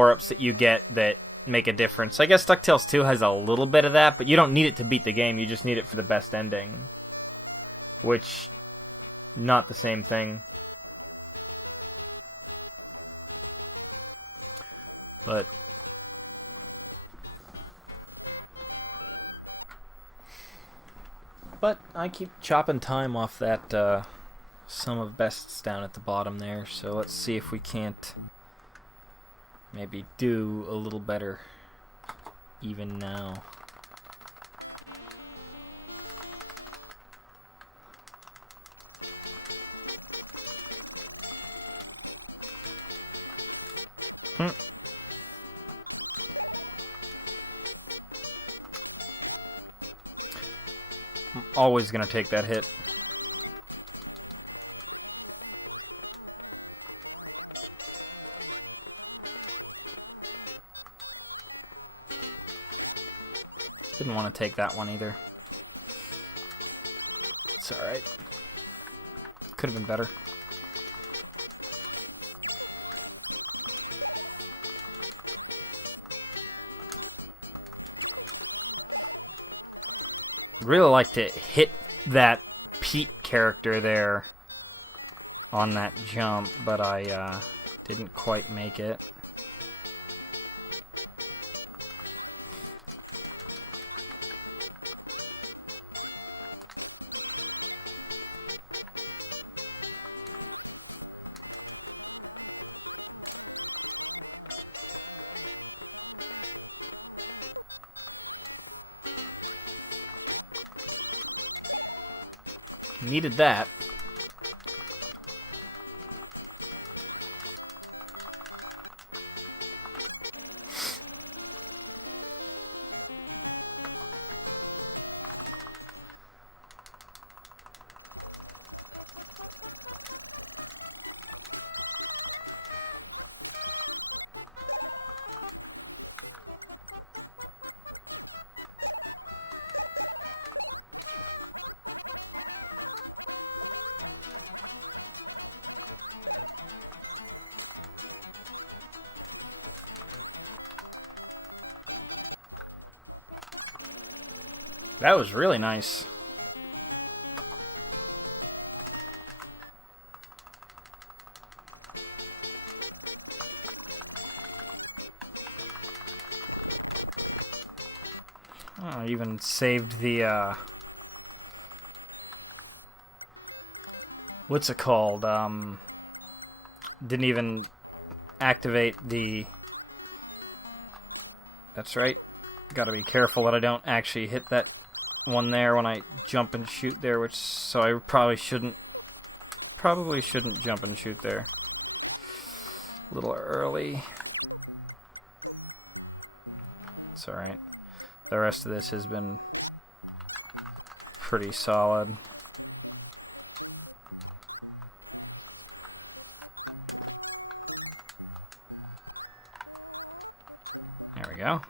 power-ups that you get that make a difference. I guess DuckTales 2 has a little bit of that, but you don't need it to beat the game, you just need it for the best ending. Which, not the same thing. But I keep chopping time off that sum of bests down at the bottom there, so let's see if we can't maybe do a little better even now. I'm always gonna take that hit. Didn't want to take that one either. It's alright. Could have been better. Really like to hit that Pete character there on that jump, but I didn't quite make it. Needed that. That was really nice. Oh, I even saved the, what's it called? Didn't even activate the... That's right. Gotta be careful that I don't actually hit that one there when I jump and shoot there, which, so I probably shouldn't jump and shoot there. A little early. It's alright. The rest of this has been pretty solid. There we go.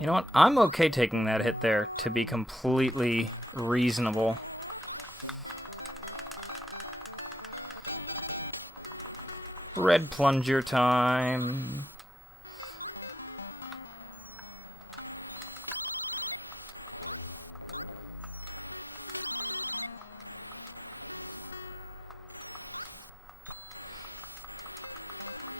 You know what? I'm okay taking that hit there, to be completely reasonable. Red plunger time.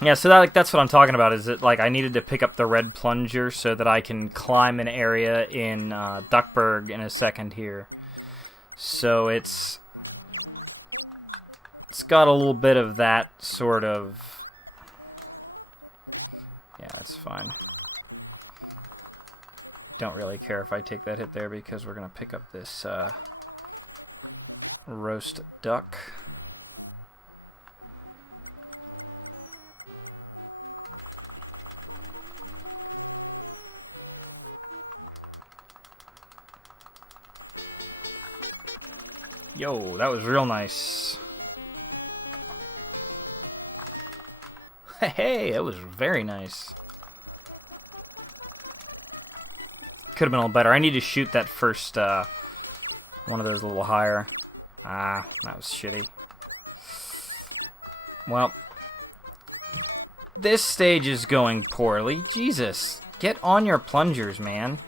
Yeah, so that's what I'm talking about, is that, like, I needed to pick up the red plunger so that I can climb an area in Duckburg in a second here. So it's got a little bit of that sort of... Yeah, that's fine. Don't really care if I take that hit there because we're going to pick up this roast duck. Yo, that was real nice. Hey, that was very nice. Could have been a little better. I need to shoot that first one of those a little higher. Ah, that was shitty. Well, this stage is going poorly. Jesus, get on your plungers, man.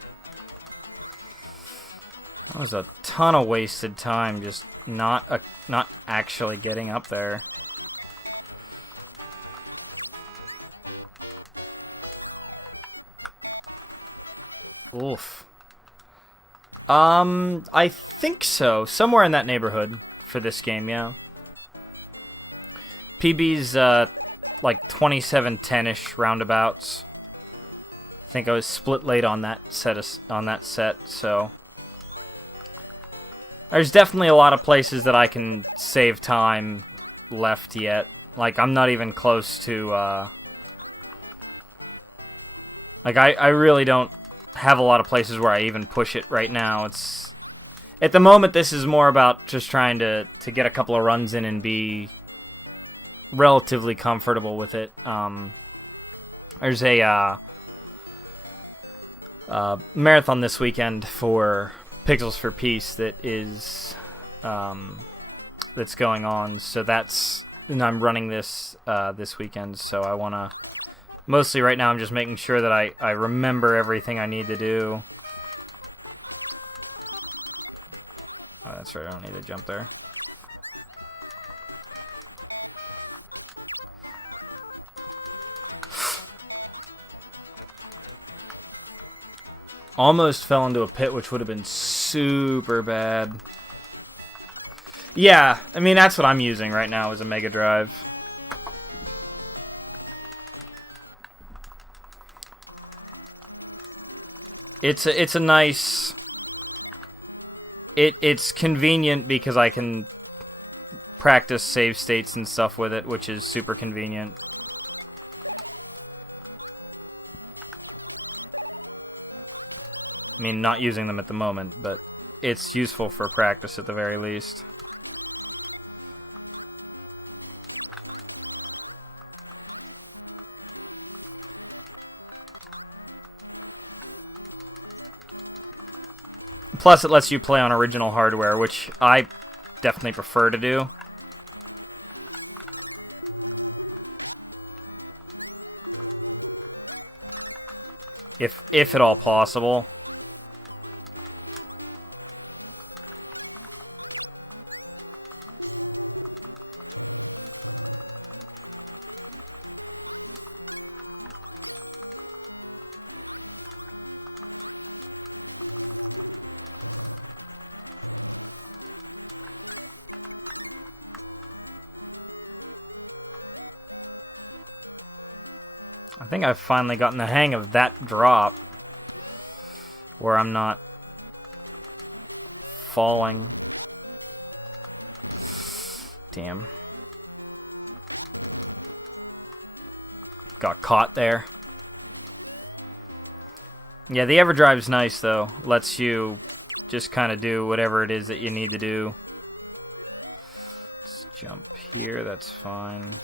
That was a ton of wasted time, just not actually getting up there. Oof. I think so. Somewhere in that neighborhood for this game, yeah. PB's, like 2710-ish roundabouts. I think I was split late on that set, so... There's definitely a lot of places that I can save time left yet. Like, I'm not even close to, Like, I really don't have a lot of places where I even push it right now. It's... At the moment, this is more about just trying to get a couple of runs in and be relatively comfortable with it. There's a, marathon this weekend for Pixels for Peace that is that's going on, so and I'm running this this weekend, so I want to mostly right now I'm just making sure that I remember everything I need to do. Oh, that's right, I don't need to jump there. Almost fell into a pit, which would have been super bad. Yeah, I mean, that's what I'm using right now is a Mega Drive. It's a nice... It's convenient because I can practice save states and stuff with it, which is super convenient. I mean, not using them at the moment, but it's useful for practice at the very least. Plus, it lets you play on original hardware, which I definitely prefer to do. If at all possible. I think I've finally gotten the hang of that drop where I'm not falling. Damn. Got caught there. Yeah, the EverDrive's nice though. Lets you just kind of do whatever it is that you need to do. Let's jump here, that's fine.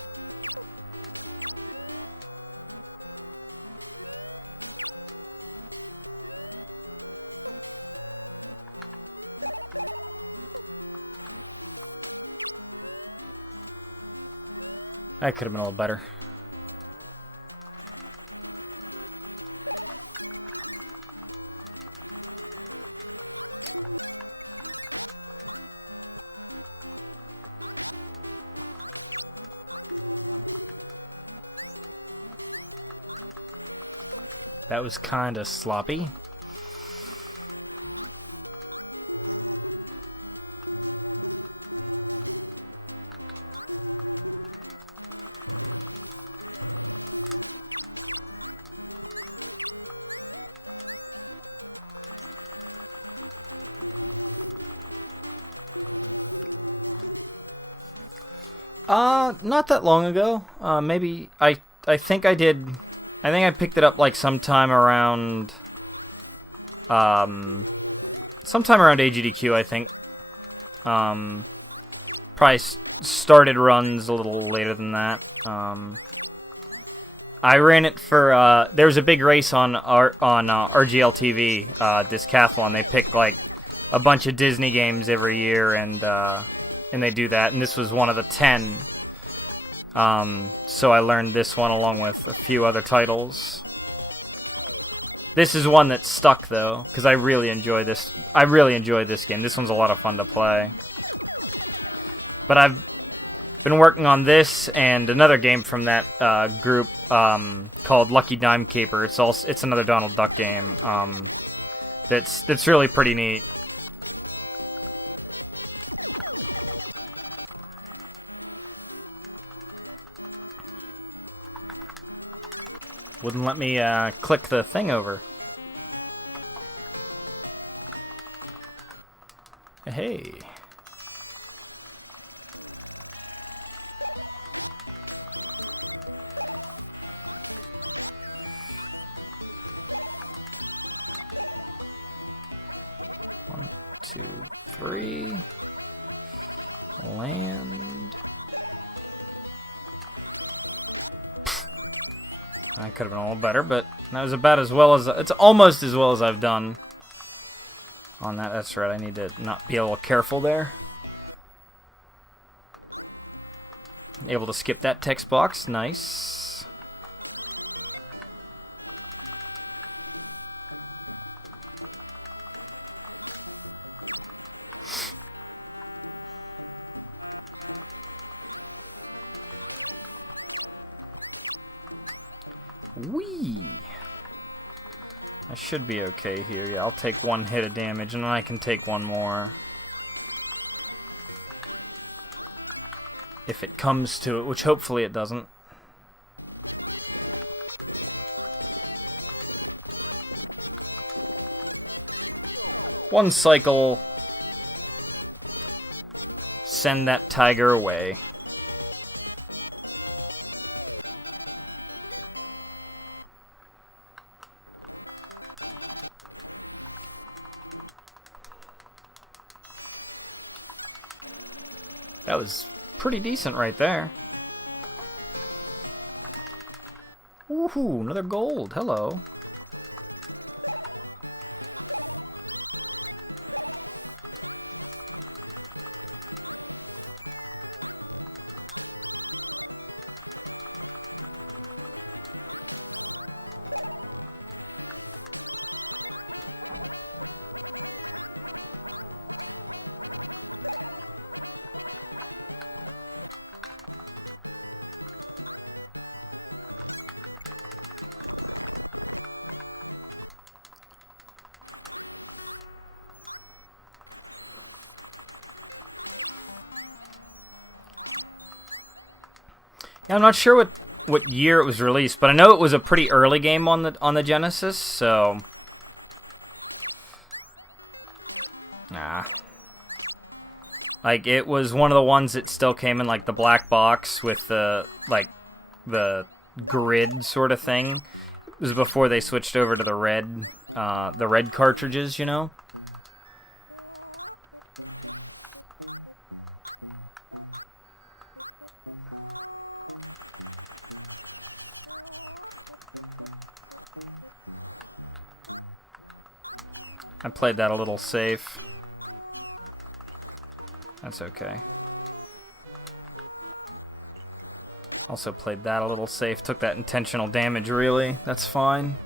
That could have been a little better. That was kind of sloppy. Not that long ago. Maybe I think I did. I think I picked it up like sometime around AGDQ. I think. Probably started runs a little later than that. I ran it for, there was a big race on RGL TV, Discathlon. They pick, like, a bunch of Disney games every year, and they do that, and this was one of the 10. So I learned this one along with a few other titles. This is one that stuck, though, because I really enjoy this. I really enjoyed this game. This one's a lot of fun to play. But I've been working on this and another game from that group called Lucky Dime Caper. It's another Donald Duck game that's really pretty neat. Wouldn't let me click the thing over. Hey. One, two, three. Land. That could have been a little better, but that was about as well as... It's almost as well as I've done on that. That's right, I need to not be a little careful there. Able to skip that text box. Nice. Whee! I should be okay here. Yeah, I'll take one hit of damage, and then I can take one more. If it comes to it, which hopefully it doesn't. One cycle. Send that tiger away. That was pretty decent right there. Woohoo, another gold. Hello. Yeah, I'm not sure what year it was released, but I know it was a pretty early game on the Genesis, so like it was one of the ones that still came in like the black box with the grid sort of thing. It was before they switched over to the red cartridges, you know. I played that a little safe. That's okay. Also played that a little safe. Took that intentional damage, really. That's fine.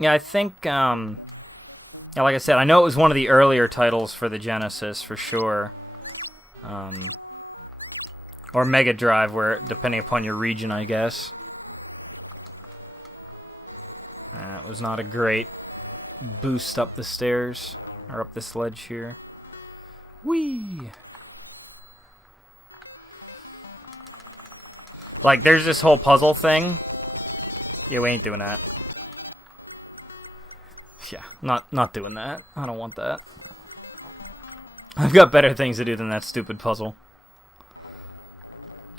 Yeah, I think, yeah, like I said, I know it was one of the earlier titles for the Genesis, for sure. Or Mega Drive, where depending upon your region, I guess. It was not a great boost up the stairs, or up this ledge here. Whee! Like, there's this whole puzzle thing. Yeah, we ain't doing that. Yeah, not doing that. I don't want that. I've got better things to do than that stupid puzzle.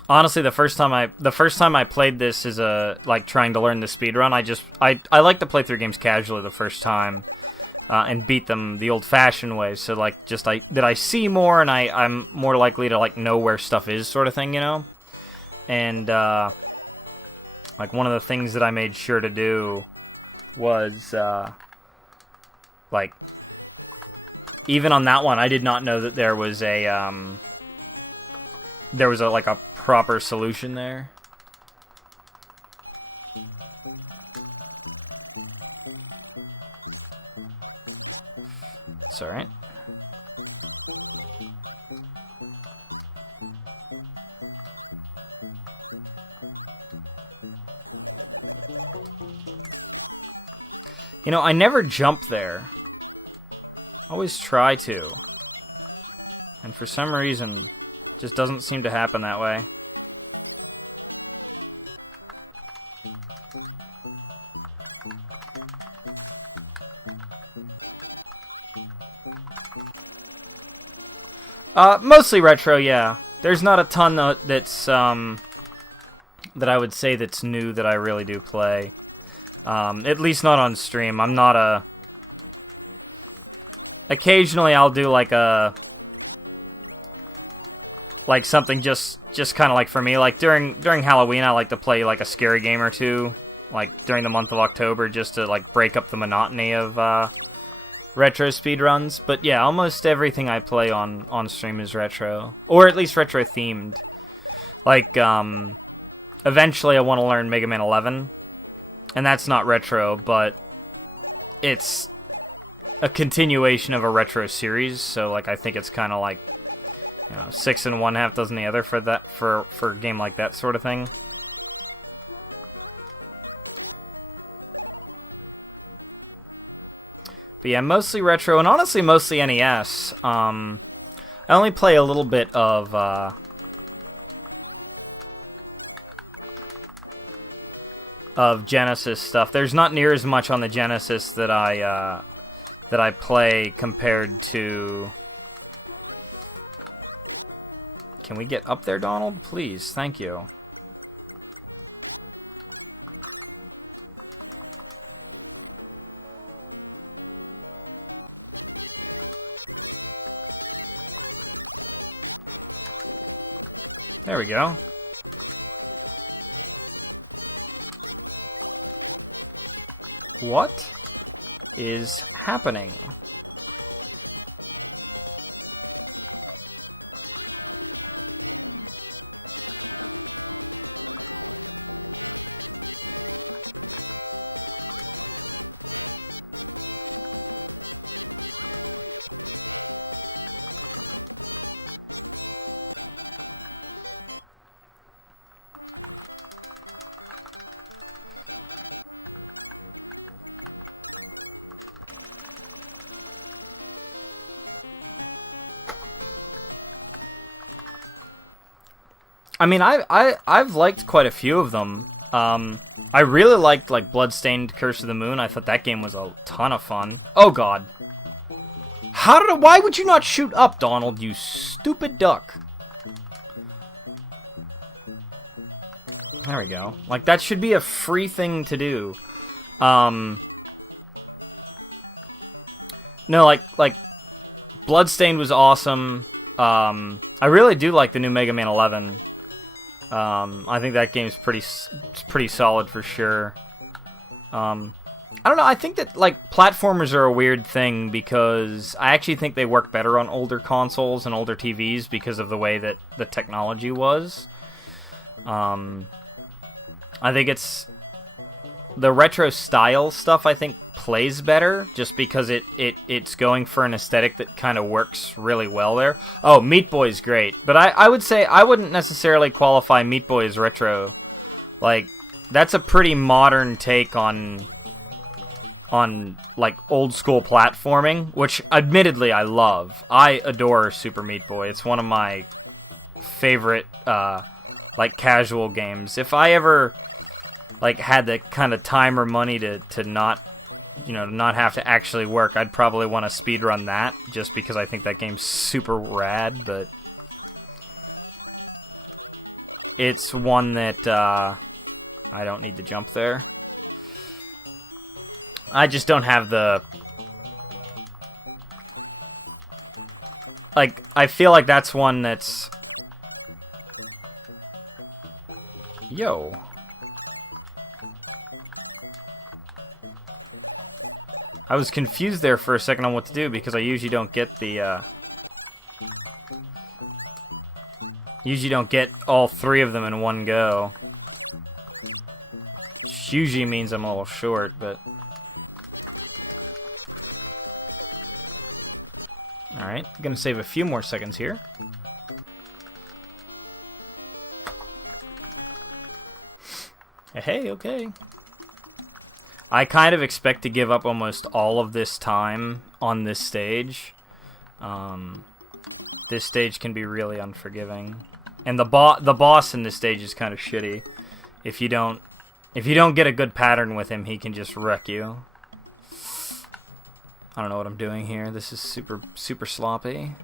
Honestly, the first time I played this as like trying to learn the speedrun, I like to play through games casually the first time, and beat them the old-fashioned way. So like I see more and I'm more likely to like know where stuff is, sort of thing, you know. And like one of the things that I made sure to do was like even on that one, I did not know that there was a like a proper solution there. It's alright. You know, I never jump there. Always try to. And for some reason, it just doesn't seem to happen that way. Mostly retro, yeah. There's not a ton that's that I would say that's new that I really do play. At least not on stream. I'm not a... Occasionally I'll do like something just kind of like for me. Like during Halloween, I like to play like a scary game or two, like during the month of October, just to like break up the monotony of retro speedruns. But yeah, almost everything I play on stream is retro, or at least retro themed. Like eventually I want to learn Mega Man 11, and that's not retro, but it's a continuation of a retro series. So like I think it's kind of like, you know, 6 and 1/2 dozen the other for that for a game like that sort of thing. But yeah, mostly retro, and honestly mostly NES. I only play a little bit of Genesis stuff. There's not near as much on the Genesis that I play compared to... Can we get up there, Donald? Please, thank you. There we go. What is happening? I mean, I've liked quite a few of them. I really liked like Bloodstained Curse of the Moon. I thought that game was a ton of fun. Oh God! Why would you not shoot up, Donald? You stupid duck! There we go. Like that should be a free thing to do. No, like Bloodstained was awesome. I really do like the new Mega Man 11. I think that game's pretty solid for sure. I don't know, I think that like platformers are a weird thing because I actually think they work better on older consoles and older TVs because of the way that the technology was. I think it's the retro style stuff, I think, plays better just because it's going for an aesthetic that kind of works really well there. Oh, Meat Boy's great, but I would say I wouldn't necessarily qualify Meat Boy as retro. Like, that's a pretty modern take on like old school platforming, which admittedly I love. I adore Super Meat Boy. It's one of my favorite like casual games. If I ever like had the kind of time or money to not, you know, not have to actually work, I'd probably want to speedrun that just because I think that game's super rad. But it's one that I don't need to jump there. I just don't have the... Like, I feel like that's one that's... Yo. I was confused there for a second on what to do because I usually don't get the, usually don't get all three of them in one go. Which usually means I'm a little short, but... Alright, gonna save a few more seconds here. Hey, okay. I kind of expect to give up almost all of this time on this stage. This stage can be really unforgiving, and the boss in this stage is kind of shitty. If you don't get a good pattern with him, he can just wreck you. I don't know what I'm doing here. This is super sloppy.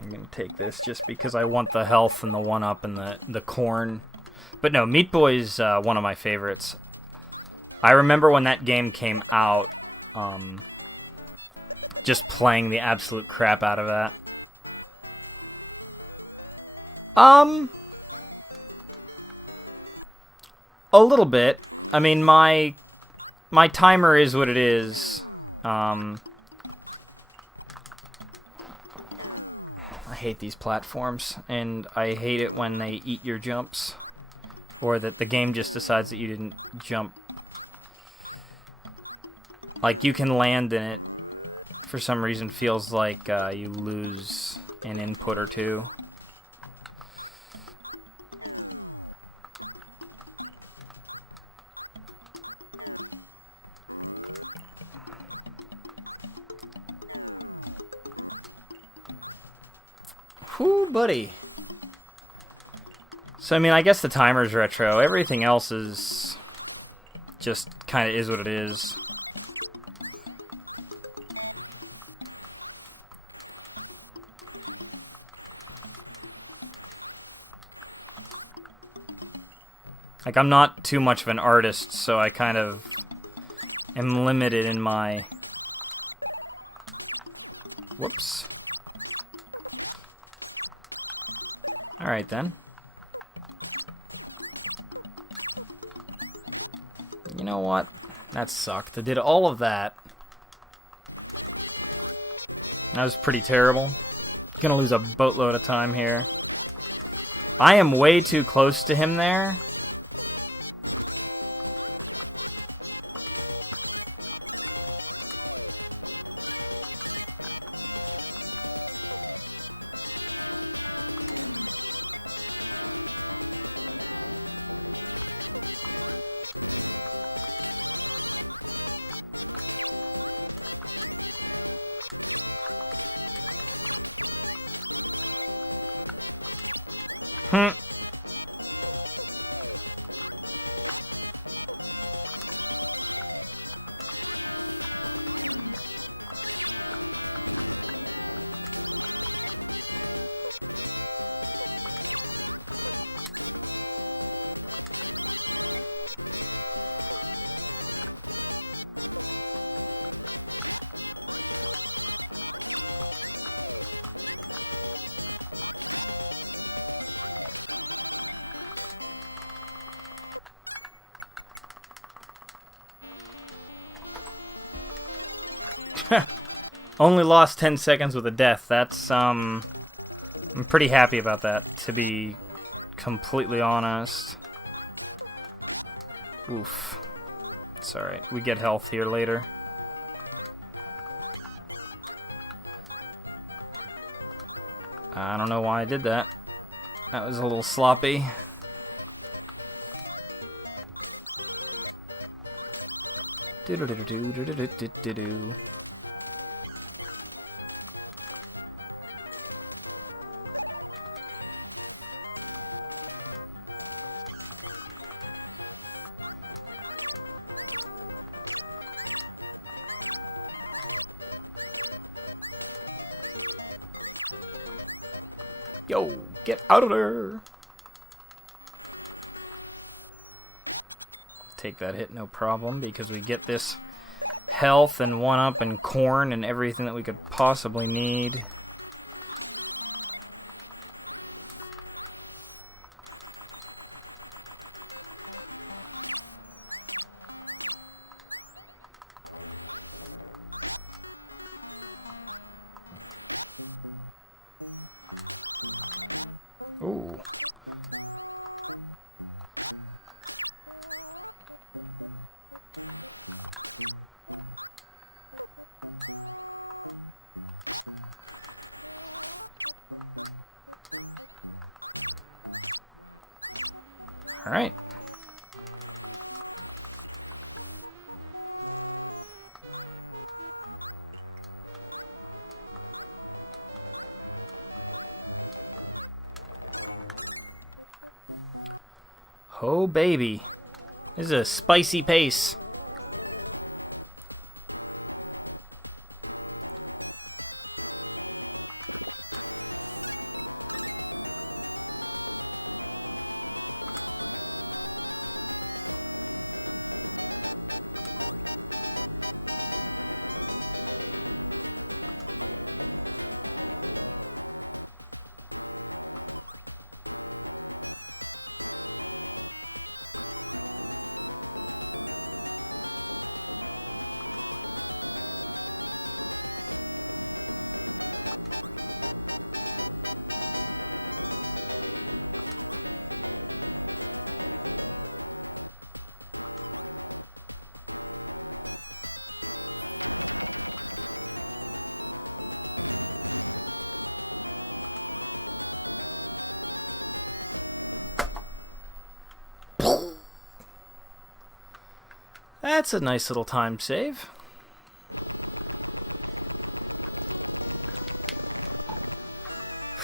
I'm gonna take this just because I want the health and the 1-up and the corn. But no, Meat Boy's one of my favorites. I remember when that game came out, just playing the absolute crap out of that. A little bit. I mean, my timer is what it is. I hate these platforms, and I hate it when they eat your jumps, or that the game just decides that you didn't jump. Like, you can land in it, for some reason feels like you lose an input or two. Whew, buddy. So, I mean, I guess the timer's retro. Everything else is just kind of is what it is. Like, I'm not too much of an artist, so I kind of am limited in my... Whoops. Alright then. You know what? That sucked. I did all of that. That was pretty terrible. Gonna lose a boatload of time here. I am way too close to him there. Only lost 10 seconds with a death. That's, I'm pretty happy about that, to be completely honest. Oof. It's alright. We get health here later. I don't know why I did that. That was a little sloppy. Do-do-do-do-do-do-do-do-do. Yo, get out of there! Take that hit, no problem, because we get this health and 1-up and corn and everything that we could possibly need. Ooh. All right. Oh, baby. This is a spicy pace. That's a nice little time save.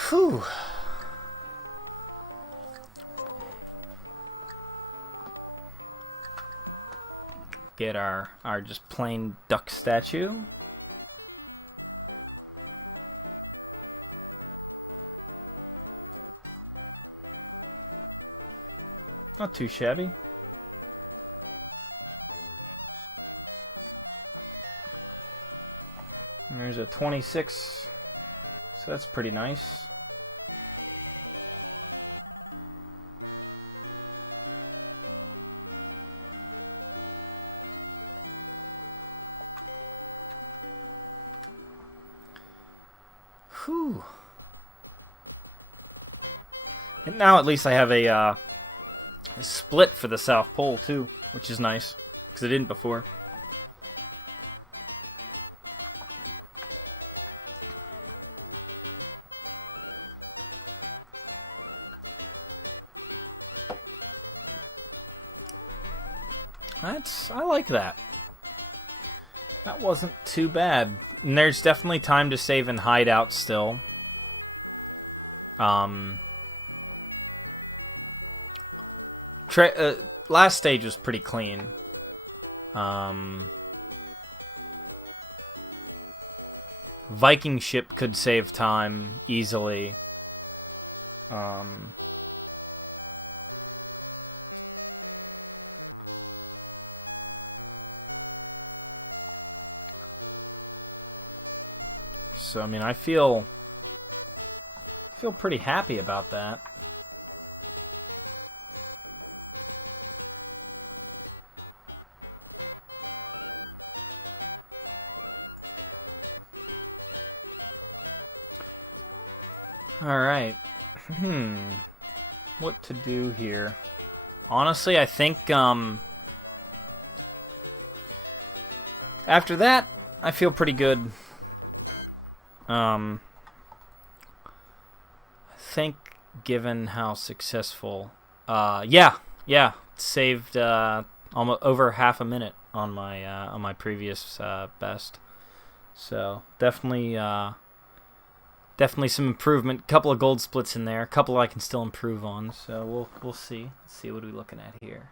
Whew. Get our just plain duck statue. Not too shabby. And there's a 26, so that's pretty nice. Whew. And now at least I have a split for the South Pole too, which is nice, because I didn't before. I like that. That wasn't too bad. And there's definitely time to save and hide out still. Last stage was pretty clean. Viking ship could save time easily. So I mean, I feel pretty happy about that. All right. What to do here? Honestly, I think after that, I feel pretty good. I think given how successful, yeah, saved almost over half a minute on my previous best. So definitely some improvement. Couple of gold splits in there. A couple I can still improve on. So we'll see. Let's see what are we looking at here.